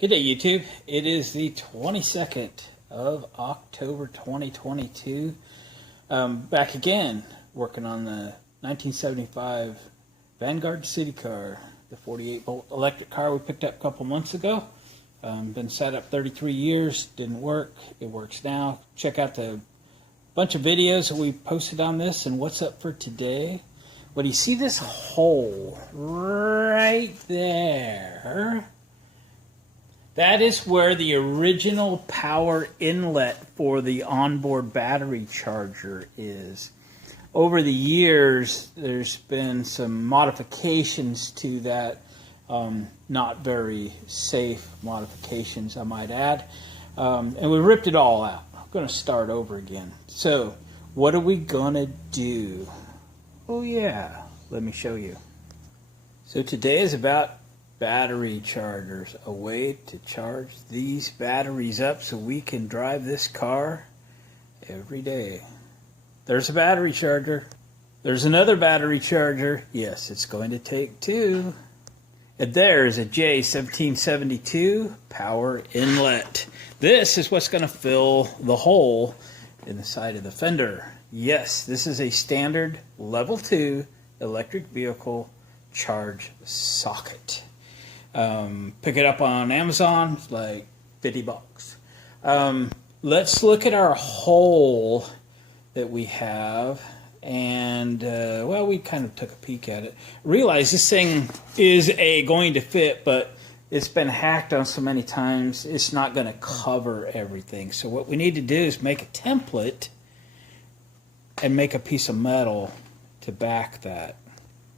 Good day, YouTube. It is the 22nd of October 2022. Back again, working on the 1975 Vanguard Citicar, the 48-volt electric car we picked up a couple months ago. Been set up 33 years, didn't work. It works now. Check out the bunch of videos that we posted on this and what's up for today. Well, you see this hole right there? That is where the original power inlet for the onboard battery charger is. Over the years, there's been some modifications to that, not very safe modifications, I might add. And we ripped it all out. I'm going to start over again. So, what are we going to do? Oh yeah, let me show you. So today is about battery chargers, a way to charge these batteries up so we can drive this car every day. There's a battery charger. There's another battery charger. Yes, it's going to take two. And there's a J1772 power inlet. This is what's going to fill the hole in the side of the fender. Yes, this is a standard level 2 electric vehicle charge socket. Pick it up on Amazon, it's like 50 bucks. Let's look at our hole that we have, and well, we kind of took a peek at it. Realize this thing is going to fit, but it's been hacked on so many times, it's not going to cover everything. So what we need to do is make a template and make a piece of metal to back that.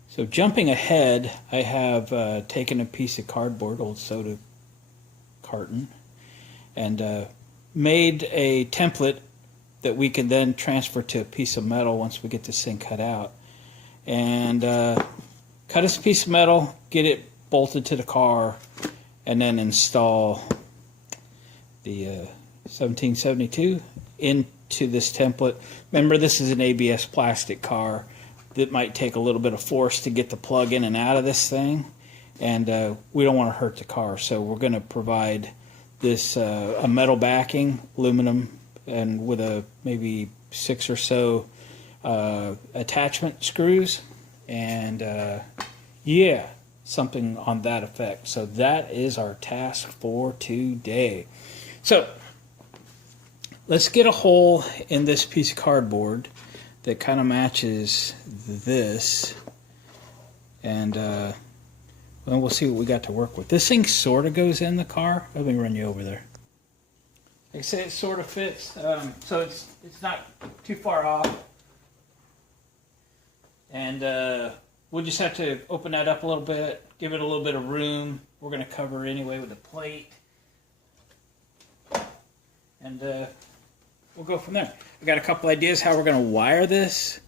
So jumping ahead, I have taken a piece of cardboard, old soda carton, and made a template that we can then transfer to a piece of metal once we get this thing cut out. And cut us a piece of metal, get it bolted to the car, and then install the 1772 into this template. Remember, this is an ABS plastic car. That might take a little bit of force to get the plug in and out of this thing, and we don't want to hurt the car, so we're going to provide this a metal backing, aluminum, and with a maybe 6 or so attachment screws, and yeah, something on that effect. So that is our task for today. So let's get a hole in this piece of cardboard that kind of matches this, and well, we'll see what we got to work with. This thing sort of goes in the car. Let me run you over there. Like I say, it sort of fits, so it's not too far off, and we'll just have to open that up a little bit, give it a little bit of room. We're going to cover anyway with a plate, and we'll go from there. I got a couple ideas how we're going to wire this,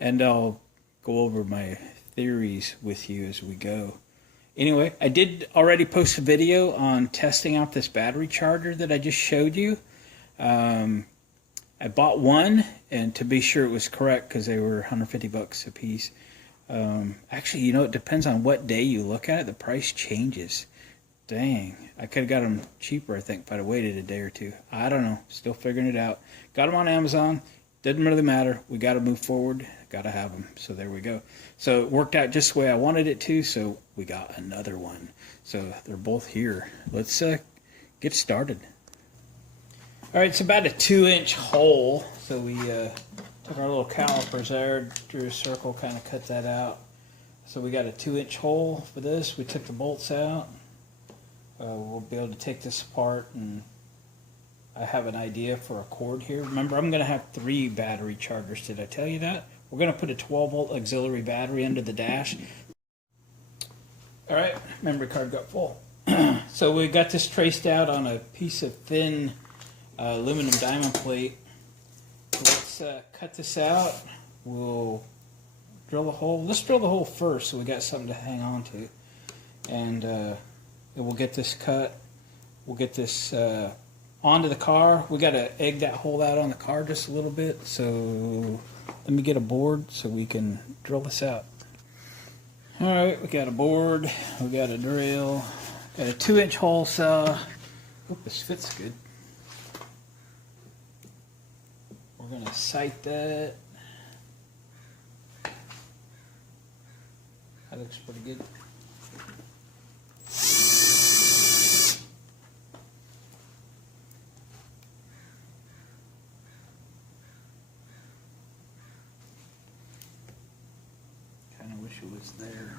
and I'll go over my theories with you as we go. Anyway, I did already post a video on testing out this battery charger that I just showed you. I bought one, and to be sure it was correct, because they were 150 bucks a piece. Actually, you know, it depends on what day you look at it. The price changes. Dang, I could have got them cheaper, I think, if I'd have waited a day or two. I don't know. Still figuring it out. Got them on Amazon. Didn't really matter. We got to move forward. Got to have them. So there we go. So it worked out just the way I wanted it to, so we got another one. So they're both here. Let's get started. All right, it's about a 2-inch hole. So we took our little calipers there, drew a circle, kind of cut that out. So we got a 2-inch hole for this. We took the bolts out. We'll be able to take this apart, and I have an idea for a cord here. Remember, I'm going to have 3 battery chargers. Did I tell you that? We're going to put a 12-volt auxiliary battery under the dash. All right, memory card got full. So we got this traced out on a piece of thin aluminum diamond plate. So let's cut this out. We'll drill the hole. Let's drill the hole first so we got something to hang on to. And we'll get this cut. We'll get this onto the car. We got to egg that hole out on the car just a little bit. So let me get a board so we can drill this out. All right, we got a board. We got a drill. Got a 2-inch hole saw. Hope this fits good. We're going to sight that. That looks pretty good. Kind of wish it was there.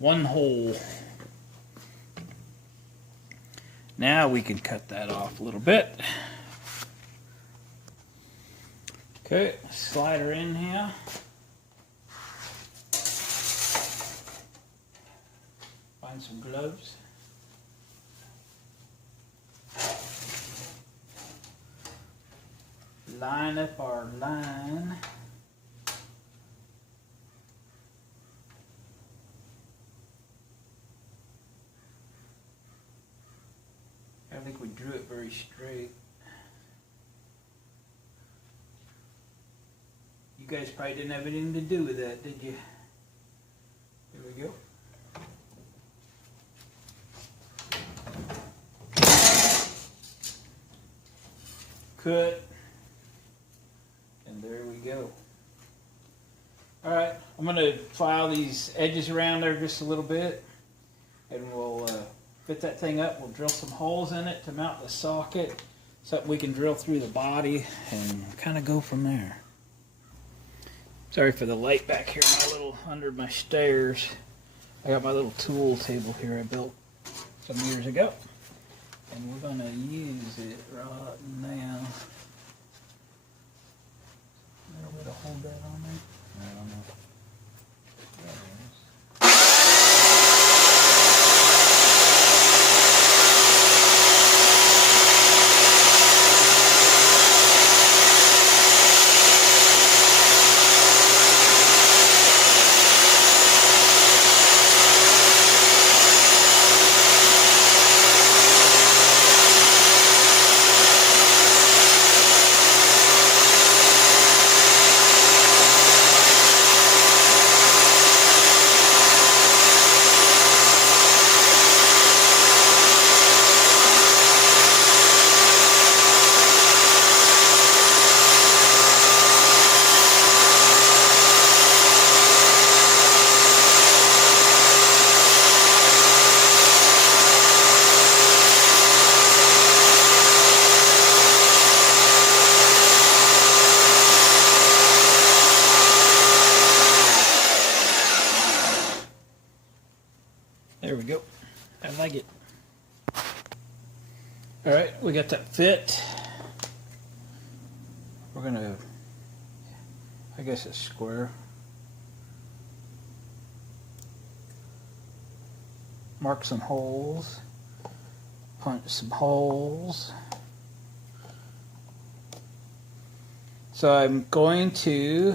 One hole. Now we can cut that off a little bit. Okay, slide her in here. Find some gloves. Line up our line. I think we drew it very straight. You guys probably didn't have anything to do with that, did you? Here we go. Cut. And there we go. Alright, I'm going to file these edges around there just a little bit. And we'll fit that thing up. We'll drill some holes in it to mount the socket. Something we can drill through the body and kind of go from there. Sorry for the light back here under my stairs. I got my little tool table here I built some years ago. And we're going to use it right now. Is there a way to hold that on there? I don't know. There it is. There we go. I like it. Alright, we got that fit. We're gonna, I guess it's square. Mark some holes. Punch some holes. So I'm going to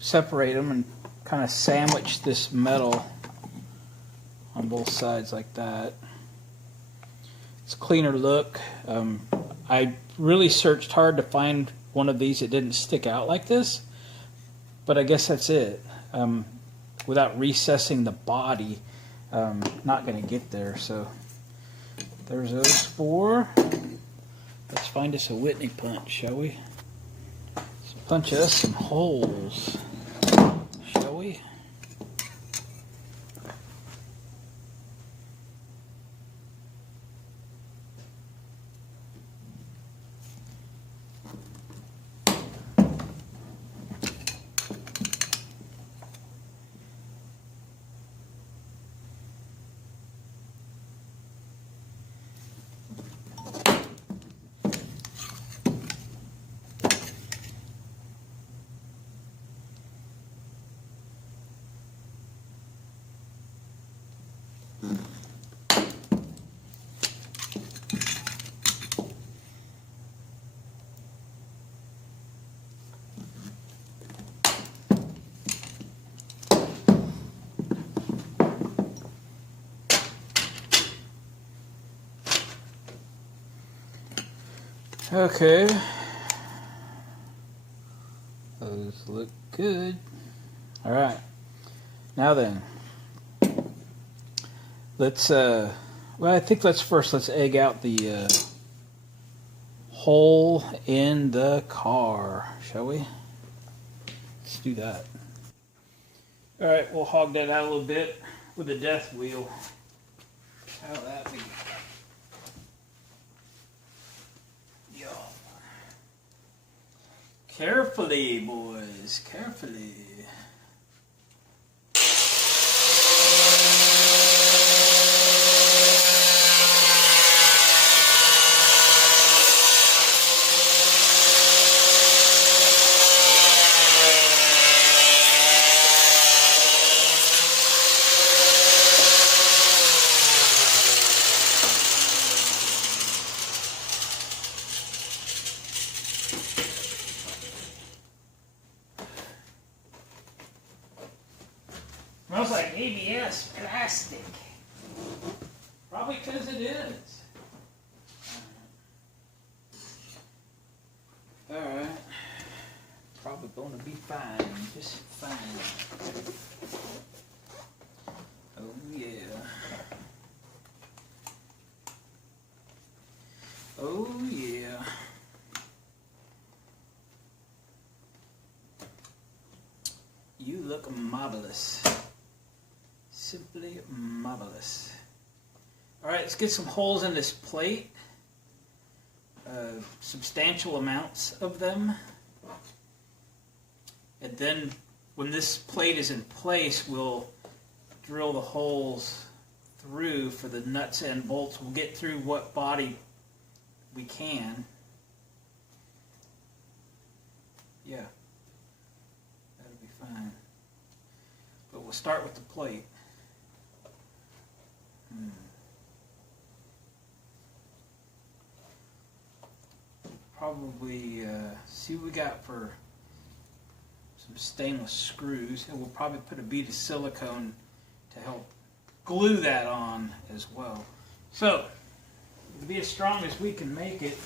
separate them and kind of sandwich this metal on both sides like that. It's a cleaner look. I really searched hard to find one of these that didn't stick out like this, but I guess that's it. Without recessing the body, not going to get there. So there's those four. Let's find us a Whitney punch, shall we? Let's punch us some holes. Shall we? Okay. Those look good. All right. Now then, let's well, I think let's egg out the hole in the car, shall we? Let's do that. All right, we'll hog that out a little bit with a death wheel. How'll that be? Yo. Carefully, boys, carefully. Smells like ABS plastic. Probably because it is. Alright. Probably going to be fine. Just fine. Oh yeah. Oh yeah. You look marvelous. Simply marvelous. Alright, let's get some holes in this plate. Substantial amounts of them. And then when this plate is in place, we'll drill the holes through for the nuts and bolts. We'll get through what body we can. Yeah. That'll be fine. But we'll start with the plate. Probably see what we got for some stainless screws, and we'll probably put a bead of silicone to help glue that on as well. So, to be as strong as we can make it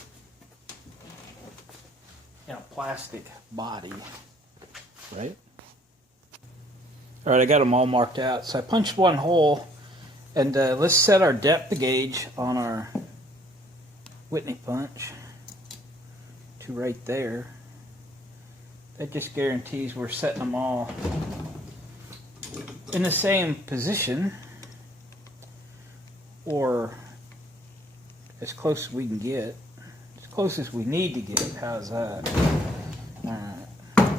in a plastic body, right? All right, I got them all marked out. So I punched one hole, and let's set our depth gauge on our Whitney punch to right there. That just guarantees we're setting them all in the same position, or as close as we can get, as close as we need to get. How's that? All right.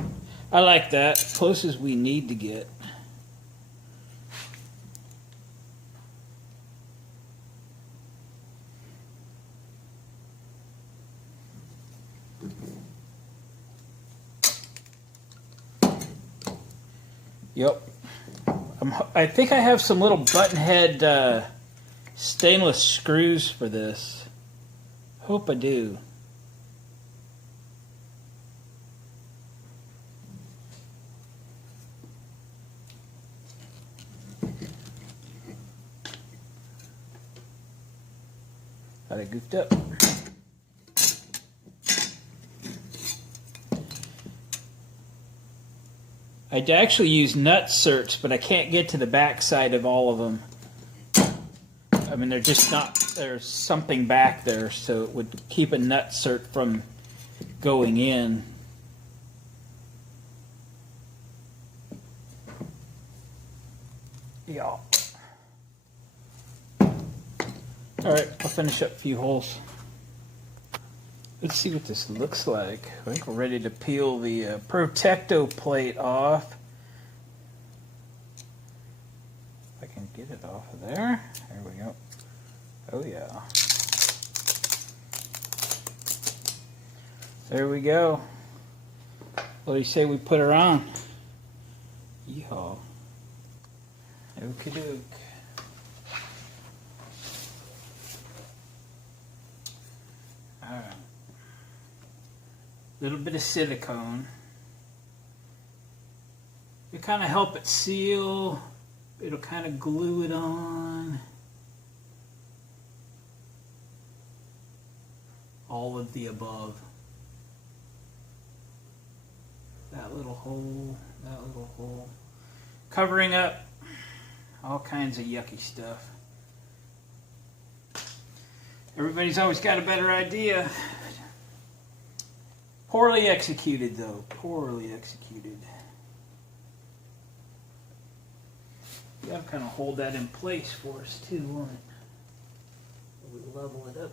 I like that, as close as we need to get. Yep. I think I have some little button head stainless screws for this. Hope I do. Got it goofed up. I actually use nut certs, but I can't get to the back side of all of them. I mean, they're just not, there's something back there, so it would keep a nut cert from going in. Yeah. Alright, I'll finish up a few holes. Let's see what this looks like. I think we're ready to peel the Protecto plate off. If I can get it off of there. There we go. Oh yeah. There we go. What do you say we put her on? Yeehaw. Okie doke. Alright. Little bit of silicone. It kind of help it seal. It'll kind of glue it on. all of the above. That little hole, that little hole. Covering up all kinds of yucky stuff. Everybody's always got a better idea. Poorly executed though, poorly executed. You gotta kind of hold that in place for us too, won't it? We level it up.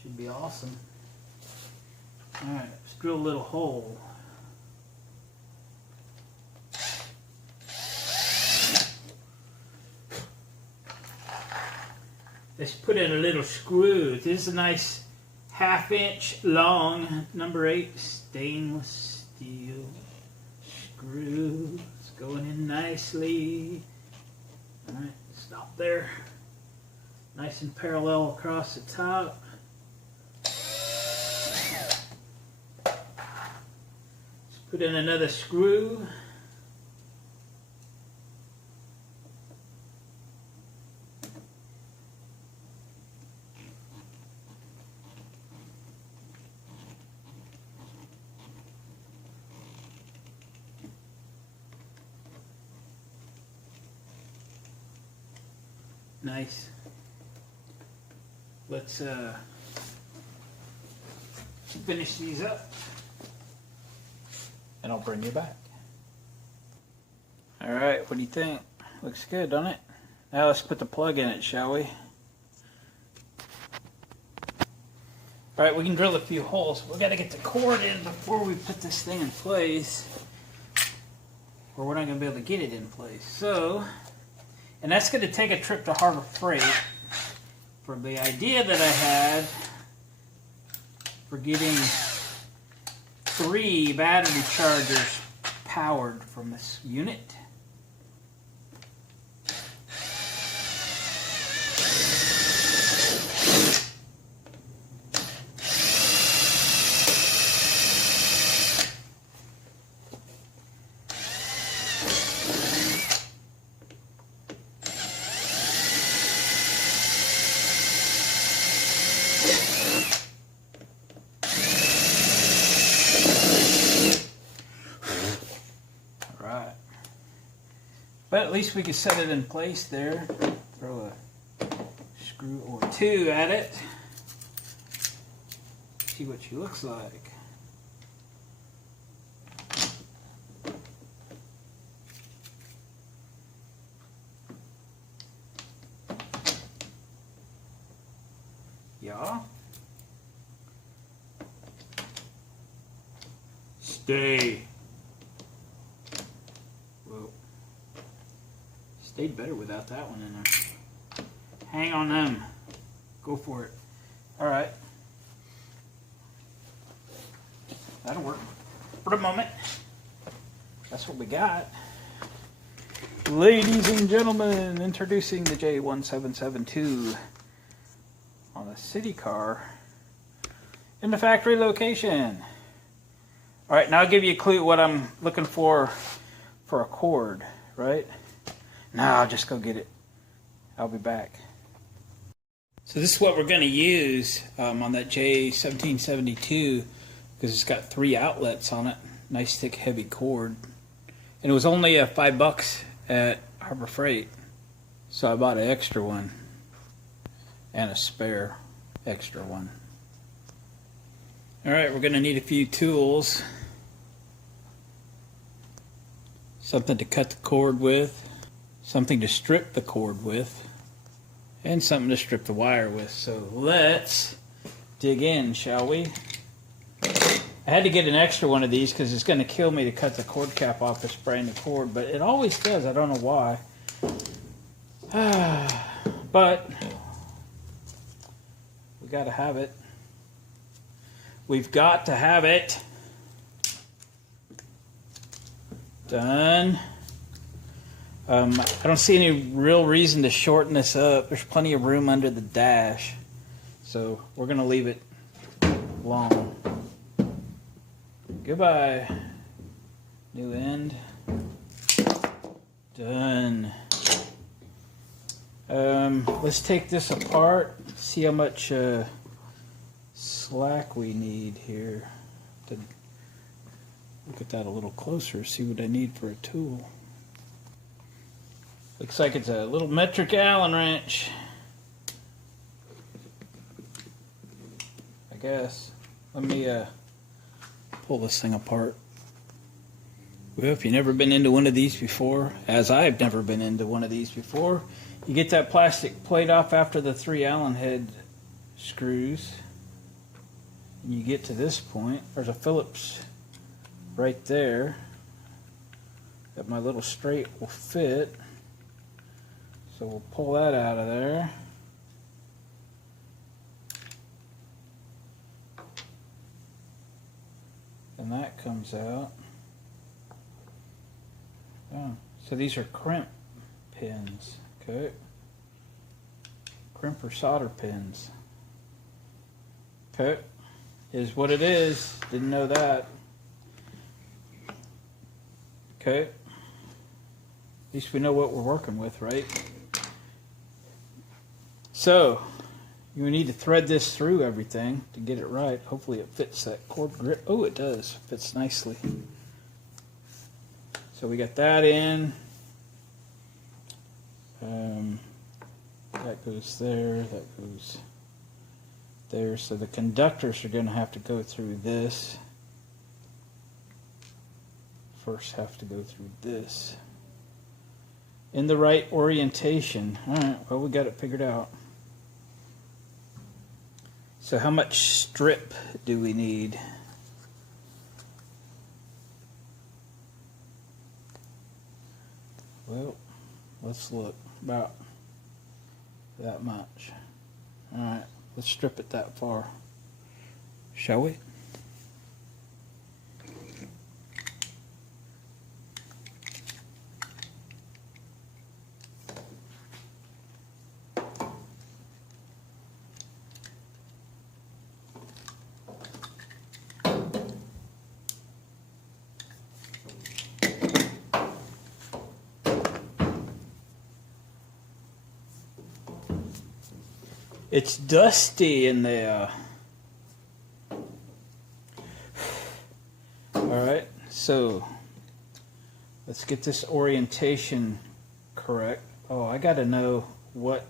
Should be awesome. Alright, let's drill a little hole. Let's put in a little screw. This is a nice 1/2 inch long, number 8 stainless steel screw. It's going in nicely. Alright, stop there. Nice and parallel across the top. Let's put in another screw. Nice. Let's finish these up and I'll bring you back. Alright, what do you think? Looks good, doesn't it? Now let's put the plug in it, shall we? Alright, we can drill a few holes. We gotta get the cord in before we put this thing in place, or we're not gonna be able to get it in place. So, and that's going to take a trip to Harbor Freight for the idea that I had for getting 3 battery chargers powered from this unit. But at least we can set it in place there. Throw a screw or 2 at it. See what she looks like. Yeah. Stay. Whoa. Stayed better without that one in there. Hang on them. Go for it. Alright. That'll work for the moment. That's what we got. Ladies and gentlemen, introducing the J1772 on a Citicar in the factory location. Alright, now I'll give you a clue what I'm looking for a cord, right? Now I'll just go get it. I'll be back. So this is what we're going to use on that J1772 because it's got 3 outlets on it. Nice thick heavy cord. And it was only $5 at Harbor Freight. So I bought an extra one and a spare extra one. Alright, we're going to need a few tools. Something to cut the cord with. Something to strip the cord with. And something to strip the wire with. So let's dig in, shall we? I had to get an extra one of these because it's going to kill me to cut the cord cap off this brand new cord. But it always does. I don't know why. But we got to have it. We've got to have it. Done. I don't see any real reason to shorten this up. There's plenty of room under the dash. So we're going to leave it long. Goodbye. New end. Done. Let's take this apart, see how much slack we need here. To look at that a little closer, see what I need for a tool. Looks like it's a little metric Allen wrench, I guess. Let me pull this thing apart. Well, if you've never been into one of these before, as I've never been into one of these before, you get that plastic plate off after the 3 Allen head screws. And you get to this point. There's a Phillips right there that my little straight will fit. So we'll pull that out of there. And that comes out. Oh, so these are crimp pins, okay? Crimp or solder pins. Okay, is what it is. Didn't know that. Okay, at least we know what we're working with, right? So, you need to thread this through everything to get it right. Hopefully it fits that cord grip. Oh, it does. Fits nicely. So we got that in. That goes there. That goes there. So the conductors are going to have to go through this. First have to go through this. In the right orientation. Alright, well, we got it figured out. So how much strip do we need? Well, let's look. About that much. Alright, let's strip it that far. Shall we? It's dusty in there. Alright, so let's get this orientation correct. Oh, I gotta know what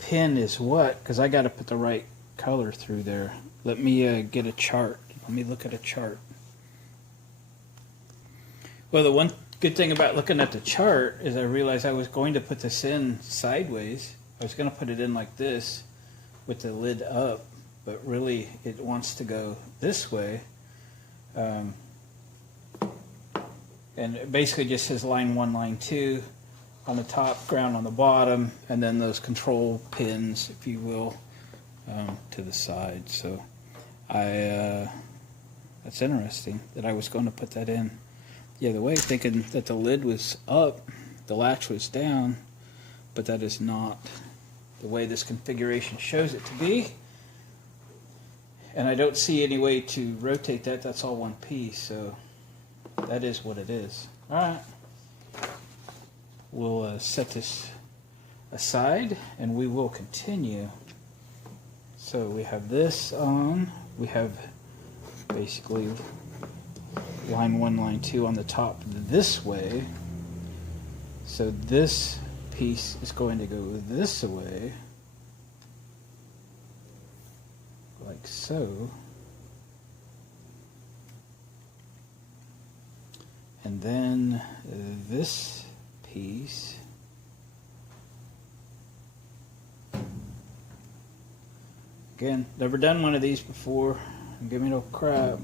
pin is what, because I gotta put the right color through there. Let me get a chart. Let me look at a chart. Well, the one good thing about looking at the chart is I realized I was going to put this in sideways. I was going to put it in like this with the lid up, but really it wants to go this way. And it basically just says line 1, line 2 on the top, ground on the bottom, and then those control pins, if you will, to the side. So that's interesting that I was going to put that in the other way, thinking that the lid was up, the latch was down, but that is not the way this configuration shows it to be. And I don't see any way to rotate that. That's all one piece, so that is what it is. Alright. We'll set this aside and we will continue. So we have this on. We have basically line 1, line 2 on the top this way. So this piece is going to go this way, like so, and then this piece again, never done one of these before, give me no crap.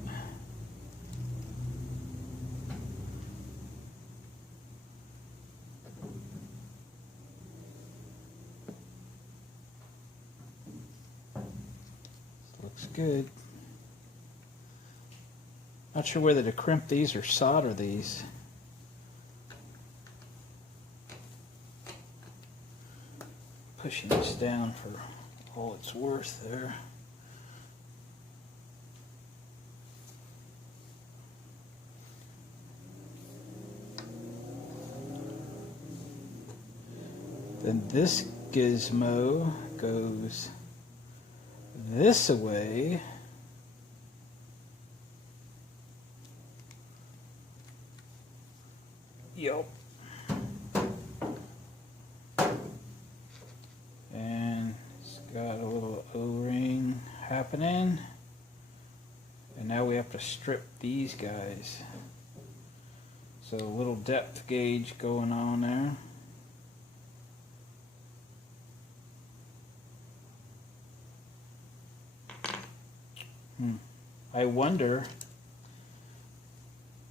Good. Not sure whether to crimp these or solder these. Pushing this down for all it's worth there. Then this gizmo goes this way. Yup. And it's got a little O-ring happening. And now we have to strip these guys. So a little depth gauge going on there. I wonder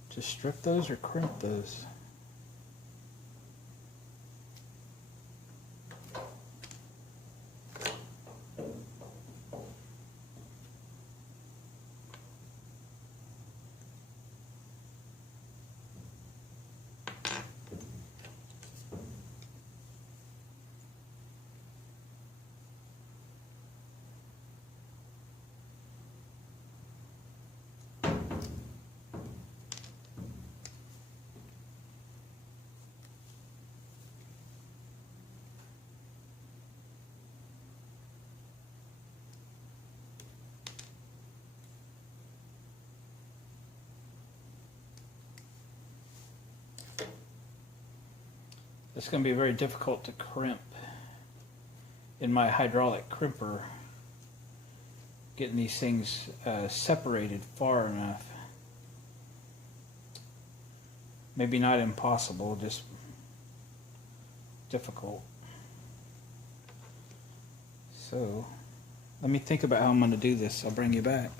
to strip those or crimp those. It's going to be very difficult to crimp in my hydraulic crimper, getting these things separated far enough. Maybe not impossible, just difficult. So let me think about how I'm going to do this. I'll bring you back.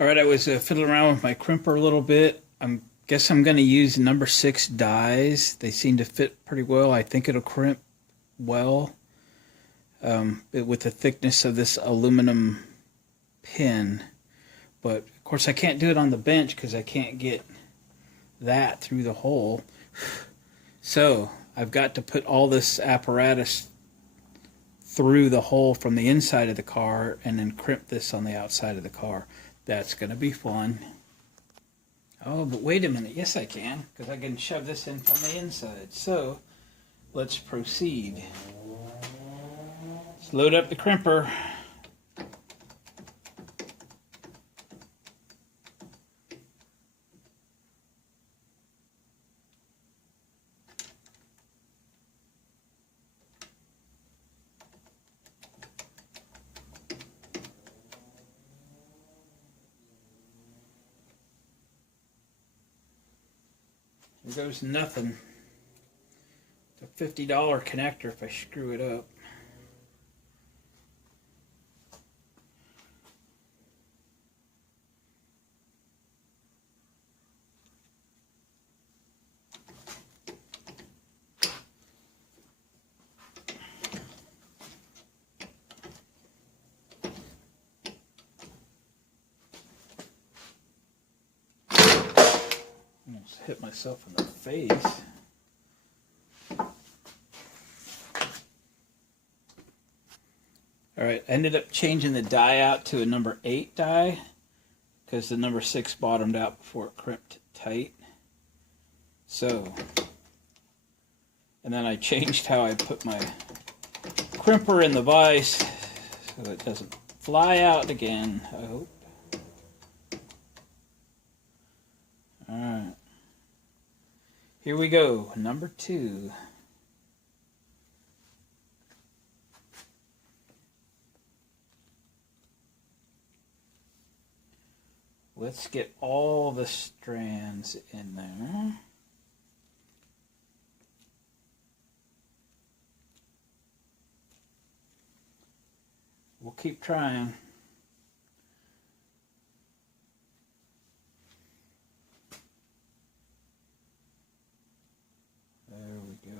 Alright, I was fiddling around with my crimper a little bit. Guess I'm going to use number 6 dies. They seem to fit pretty well. I think it'll crimp well with the thickness of this aluminum pin. But of course I can't do it on the bench because I can't get that through the hole. So I've got to put all this apparatus through the hole from the inside of the car and then crimp this on the outside of the car. That's going to be fun. Oh, but wait a minute. Yes, I can, because I can shove this in from the inside. So, let's proceed. Let's load up the crimper. There goes nothing. It's a $50 connector if I screw it up. Almost hit myself in the face. Alright, I ended up changing the die out to a number 8 die because the number 6 bottomed out before it crimped tight. So, and then I changed how I put my crimper in the vise so it doesn't fly out again, I hope. Alright. Here we go, number 2. Let's get all the strands in there. We'll keep trying. There we go.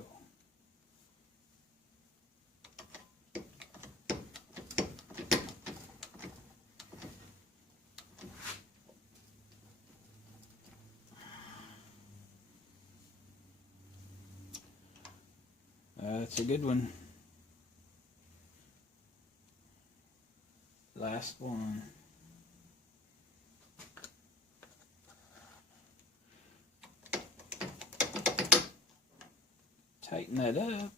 That's a good one. Last one. Tighten tighten that up.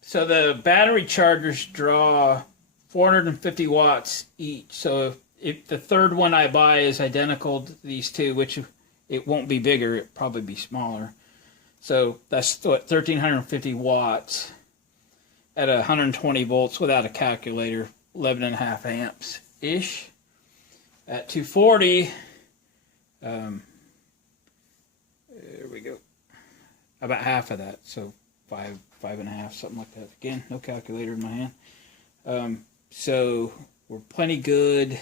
So the battery chargers draw 450 watts each. So if the third one I buy is identical to these two, which it won't be bigger, it'll probably be smaller. So that's what, 1,350 watts at 120 volts without a calculator, 11.5 amps-ish. At 240, there we go, about half of that, so 5.5, something like that. Again, no calculator in my hand. So we're plenty good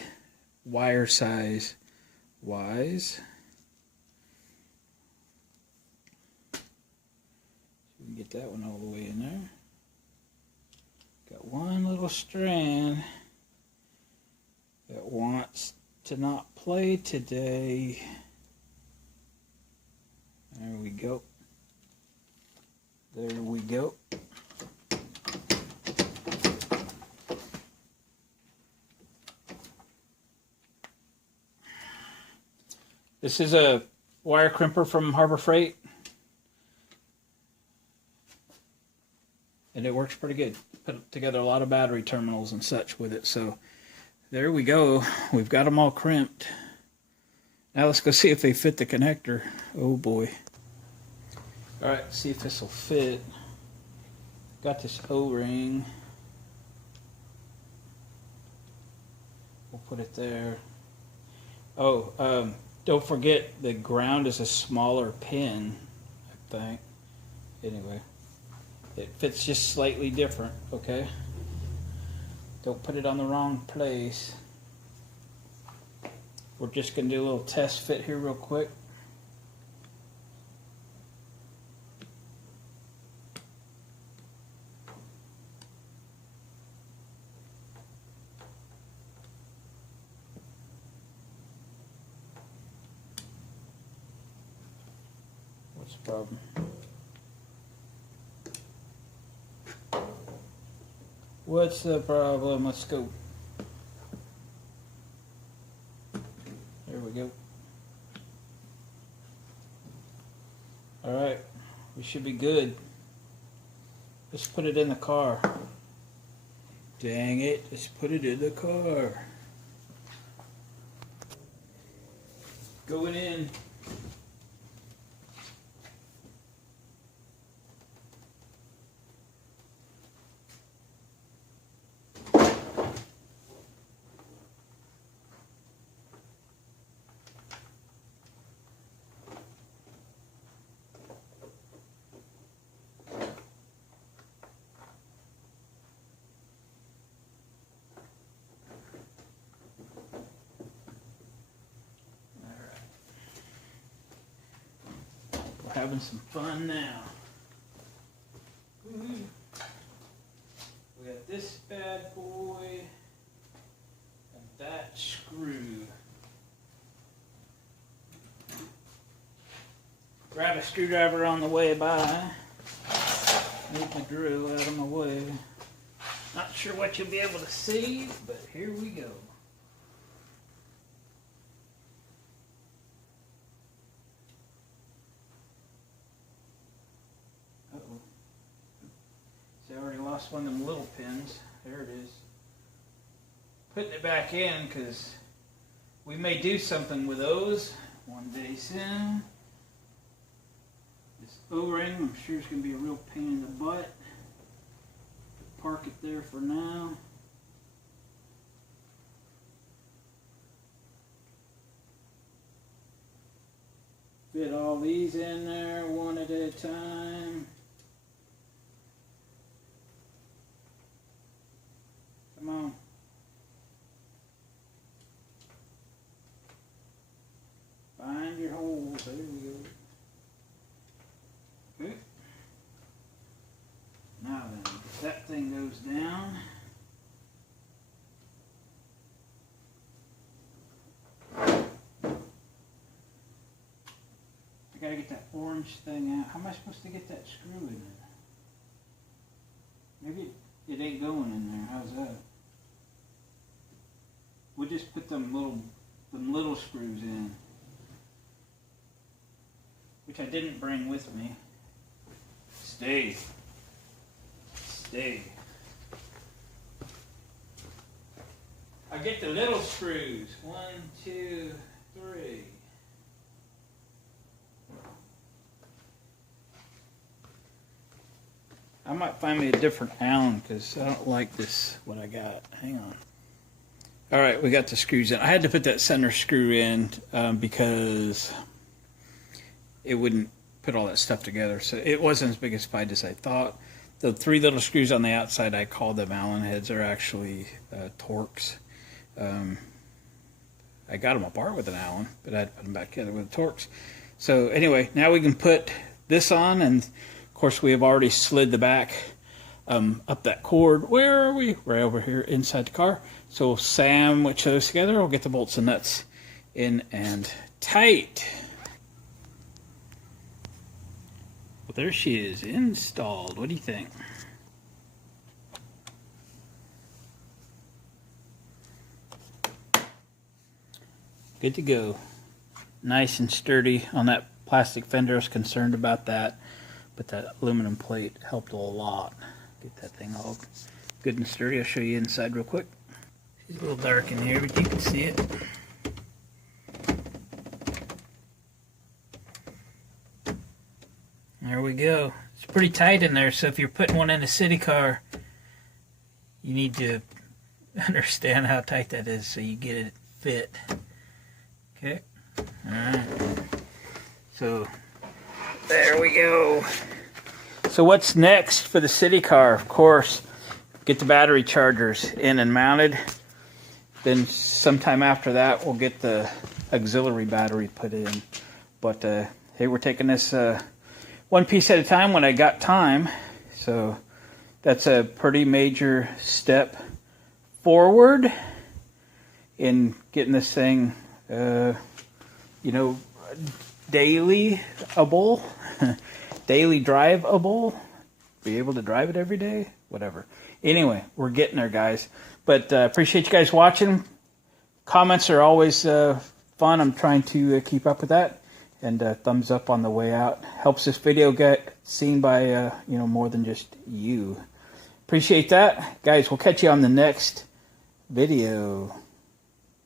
wire size wise. We can get that one all the way in there. Got one little strand that wants to not play today. There we go. There we go. This is a wire crimper from Harbor Freight. And it works pretty good. Put together a lot of battery terminals and such with it. So there we go. We've got them all crimped. Now let's go see if they fit the connector. Oh boy. Alright, see if this will fit. Got this O-ring. We'll put it there. Oh, don't forget the ground is a smaller pin, I think. Anyway, it fits just slightly different, okay? Don't put it on the wrong place. We're just going to do a little test fit here real quick. What's the problem? What's the problem? Let's go. There we go. Alright, we should be good. Let's put it in the car. Dang it, let's put it in the car. Going in. Having some fun now. We got this bad boy and that screw. Grab a screwdriver on the way by. Move my drill out of my way. Not sure what you'll be able to see, but here we go. I already lost one of them little pins. There it is. Putting it back in because we may do something with those one day soon. This O-ring, I'm sure it's going to be a real pain in the butt. Park it there for now. Fit all these in there one at a time. Come on. Find your holes. There we go. Okay. Now then, if that thing goes down. I gotta get that orange thing out. How am I supposed to get that screw in there? Maybe it ain't going in there. How's that? We'll just put them little screws in, which I didn't bring with me. Stay. I get the little screws. 1, 2, 3. I might find me a different Allen because I don't like this, what I got. Hang on. All right, we got the screws in. I had to put that center screw in because it wouldn't put all that stuff together. So it wasn't as big a fight as I thought. The 3 little screws on the outside, I call them Allen heads, are actually Torx. I got them apart with an Allen, but I had to put them back together with Torx. So anyway, now we can put this on, and of course we have already slid the back up that cord. Where are we? Right over here inside the car. So we'll sandwich those together. We'll get the bolts and nuts in and tight. Well, there she is, installed. What do you think? Good to go. Nice and sturdy on that plastic fender. I was concerned about that, but that aluminum plate helped a lot. Get that thing all good and sturdy. I'll show you inside real quick. It's a little dark in here, but you can see it. There we go. It's pretty tight in there, so if you're putting one in a Citicar, you need to understand how tight that is so you get it fit. Okay. Alright. So, there we go. So what's next for the Citicar? Of course, get the battery chargers in and mounted. Then sometime after that, we'll get the auxiliary battery put in. But hey, we're taking this one piece at a time when I got time. So that's a pretty major step forward in getting this thing, you know, daily-able, daily drive-able, be able to drive it every day, whatever. Anyway, we're getting there, guys. But appreciate you guys watching. Comments are always fun. I'm trying to keep up with that. And thumbs up on the way out helps this video get seen by you know, more than just you. Appreciate that, guys. We'll catch you on the next video.